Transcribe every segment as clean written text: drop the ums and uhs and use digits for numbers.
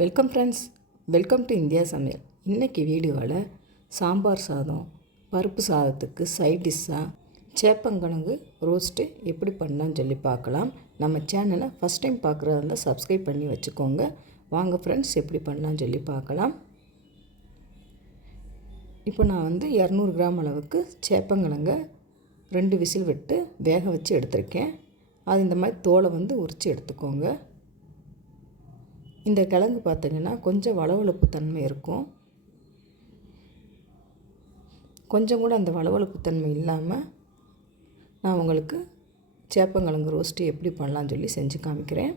Welcome friends, welcome to India சமையல். இன்றைக்கி வீடியோவில் சாம்பார் சாதம், பருப்பு சாதத்துக்கு சைட் டிஷ்ஷாக சேப்பங்கிழங்கு ரோஸ்ட்டு எப்படி பண்ணலான்னு சொல்லி பார்க்கலாம். நம்ம சேனலை ஃபஸ்ட் டைம் பார்க்குறதா இருந்தால் சப்ஸ்கிரைப் பண்ணி வச்சுக்கோங்க. வாங்க ஃப்ரெண்ட்ஸ், எப்படி பண்ணலான்னு சொல்லி பார்க்கலாம். இப்போ நான் 200 கிராம் அளவுக்கு சேப்பங்கிழங்கை 2 விசில் விட்டு வேக வச்சு எடுத்திருக்கேன். அது இந்த மாதிரி தோலை உரித்து எடுத்துக்கோங்க. இந்த கிழங்கு பார்த்திங்கன்னா கொஞ்சம் வளவளப்பு தன்மை இருக்கும். கொஞ்சம் கூட அந்த வளவளப்பு தன்மை இல்லாமல் நான் உங்களுக்கு சேப்பங்கிழங்கு ரோஸ்ட்டு எப்படி பண்ணலான்னு சொல்லி செஞ்சு காமிக்கிறேன்.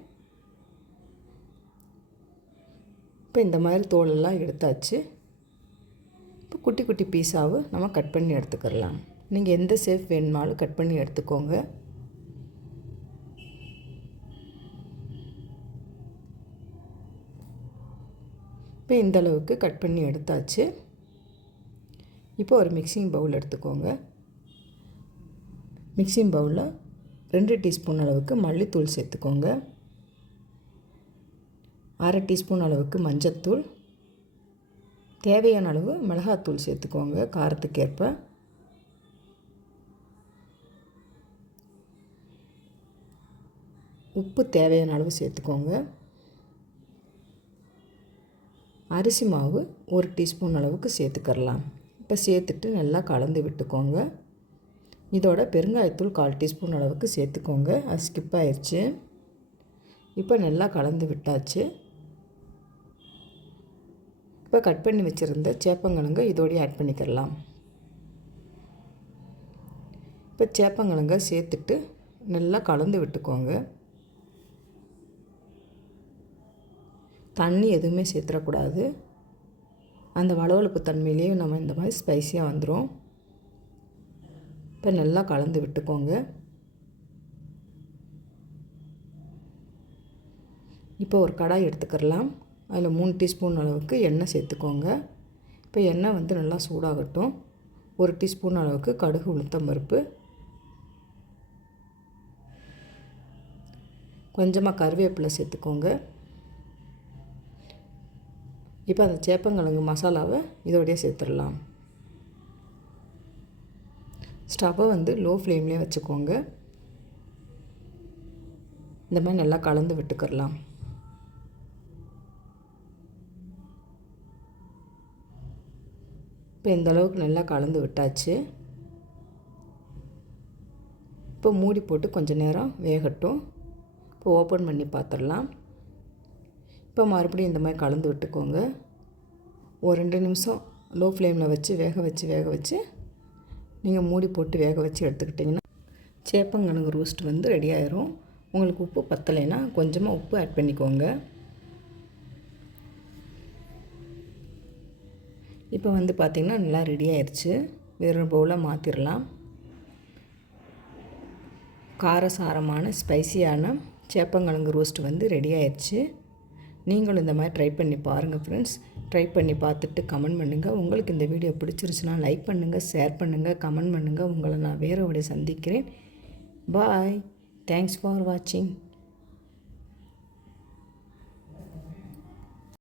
இப்போ இந்த மாதிரி தோலெல்லாம் எடுத்தாச்சு. இப்போ குட்டி குட்டி பீஸாவும் நம்ம கட் பண்ணி எடுத்துக்கிடலாம். நீங்கள் எந்த ஷேப் வேணுமாலும் கட் பண்ணி எடுத்துக்கோங்க. இப்போ இந்த அளவுக்கு கட் பண்ணி எடுத்தாச்சு. இப்போ ஒரு மிக்சிங் பவுல் எடுத்துக்கோங்க. மிக்சிங் பவுலில் 2 டீஸ்பூன் அளவுக்கு மல்லித்தூள் சேர்த்துக்கோங்க. 1/2 டீஸ்பூன் அளவுக்கு மஞ்சத்தூள், தேவையான அளவு மிளகாத்தூள் சேர்த்துக்கோங்க காரத்துக்கேற்ப. உப்பு தேவையான அளவு சேர்த்துக்கோங்க. அரிசி மாவு 1 டீஸ்பூன் அளவுக்கு சேர்த்துக்கரலாம். இப்போ சேர்த்துட்டு நல்லா கலந்து விட்டுக்கோங்க. இதோட பெருங்காயத்தூள் 1/4 டீஸ்பூன் அளவுக்கு சேர்த்துக்கோங்க. அது ஸ்கிப் ஆயிடுச்சு. இப்போ நல்லா கலந்து விட்டாச்சு. இப்போ கட் பண்ணி வச்சுருந்த சேப்பங்கிழங்கை இதோடய ஆட் பண்ணிக்கிறலாம். இப்போ சேப்பங்கிழங்கை சேர்த்துட்டு நல்லா கலந்து விட்டுக்கோங்க. தண்ணி எதுவுமே சேர்த்துடக்கூடாது. அந்த வளவளப்பு தன்மையிலேயே நம்ம இந்த மாதிரி ஸ்பைஸியாக வந்துடும். இப்போ நல்லா கலந்து விட்டுக்கோங்க. இப்போ ஒரு கடாய் எடுத்துக்கிறலாம். அதில் 3 டீஸ்பூன் அளவுக்கு எண்ணெய் சேர்த்துக்கோங்க. இப்போ எண்ணெய் நல்லா சூடாகட்டும். 1 டீஸ்பூன் அளவுக்கு கடுகு உளுத்தம் பருப்பு, கொஞ்சமாக கருவேப்பிலை சேர்த்துக்கோங்க. இப்போ அந்த சேப்பங்கிழங்கு மசாலாவை இதோடய சேர்த்துடலாம். ஸ்டவ்வை லோ ஃப்ளேம்லேயே வச்சுக்கோங்க. இந்த மாதிரி நல்லா கலந்து விட்டுக்கிறலாம். இப்போ இந்த அளவுக்கு நல்லா கலந்து விட்டாச்சு. இப்போ மூடி போட்டு கொஞ்சம் நேரம் வேகட்டும். இப்போ ஓப்பன் பண்ணி பார்த்துடலாம். இப்போ மறுபடியும் இந்த மாதிரி கலந்து விட்டுக்கோங்க. ஒரு 2 நிமிஷம் லோ ஃப்ளேமில் வச்சு வேக வச்சு நீங்கள் மூடி போட்டு வேக வச்சு எடுத்துக்கிட்டிங்கன்னா சேப்பங்கிழங்கு ரோஸ்ட் ரெடி ஆயிரும். உங்களுக்கு உப்பு பத்தலைன்னா கொஞ்சமாக உப்பு ஆட் பண்ணிக்கோங்க. இப்போ பார்த்திங்கன்னா நல்லா ரெடி ஆயிடுச்சு. வேறு பவுலாக மாற்றிடலாம். காரசாரமான ஸ்பைசியான சேப்பங்கிழங்கு ரோஸ்ட் ரெடி ஆயிடுச்சு. நீங்களும் இந்த மாதிரி ட்ரை பண்ணி பாருங்கள் ஃப்ரெண்ட்ஸ். ட்ரை பண்ணி பார்த்துட்டு கமெண்ட் பண்ணுங்கள். உங்களுக்கு இந்த வீடியோ பிடிச்சிருச்சுன்னா லைக் பண்ணுங்கள், ஷேர் பண்ணுங்கள், கமெண்ட் பண்ணுங்கள். உங்களை நான் வேறு சந்திக்கிறேன். பாய். தேங்க்ஸ் ஃபார் வாட்சிங்.